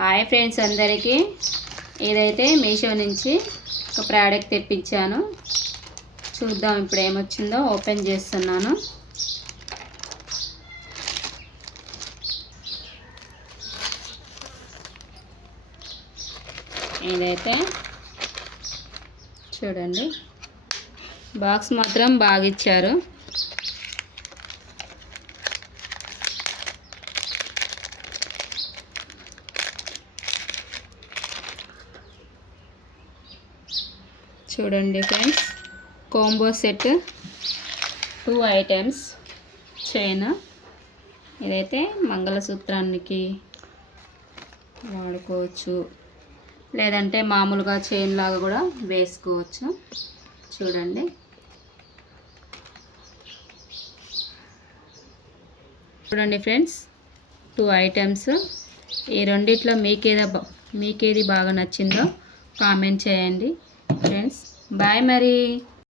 Hi friends అందరికీ, ఇదైతే మీషో నుంచి ఒక ప్రోడక్ట్ తెప్పించాను. చూద్దాం ఇప్పుడు ఏమొచ్చిందో. ఓపెన్ చేస్తున్నాను. ఇదైతే చూడండి, బాక్స్ మాత్రం బాగా ఇచ్చారు. చూడండి friends, combo set 2 items chain. ఇదైతే మంగళసూత్రానికి వాడుకోవచ్చు, లేదంటే మామూలుగా చైన్ లాగా కూడా వేసుకోవచ్చు. చూడండి, చూడండి ఫ్రెండ్స్, 2 ఐటమ్స్. ఈ రెండిట్లో మీకేది బాగా నచ్చిందో కామెంట్ చేయండి ఫ్రెండ్స్. బాయ్ మరి.